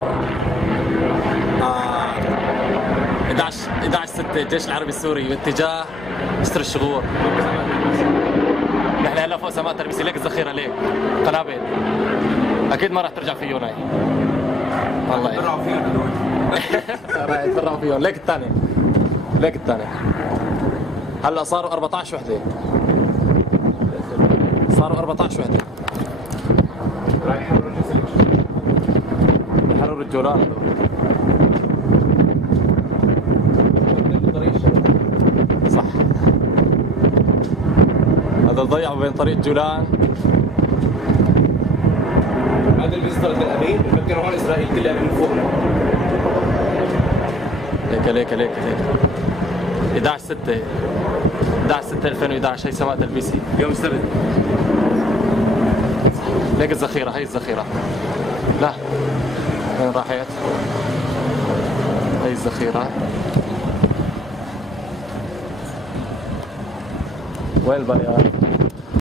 11/6 الجيش العربي السوري باتجاه جسر الشغور. نحن هلا فوق سماء تربيسي. ليك الذخيره، ليك قنابل اكيد ما راح ترجع فيهم هاي. والله يتبرعوا فيهم هدول. راح يتبرعوا فيهم. ليك الثاني، ليك الثاني. هلا صاروا 14 وحده، صاروا 14 وحده. راح يحرروا الجولان هذول. صح، هذا ضيعوا بين طريق جولان. هذا اللي بيصدر الامين بفكر هون اسرائيل كلها من فوق. ليك 11/6/2011 هي سماء تلبيسي يوم السبت. ليك الذخيره، هي الذخيره. لا وين راحت؟ هي الذخيره. وين البنيان؟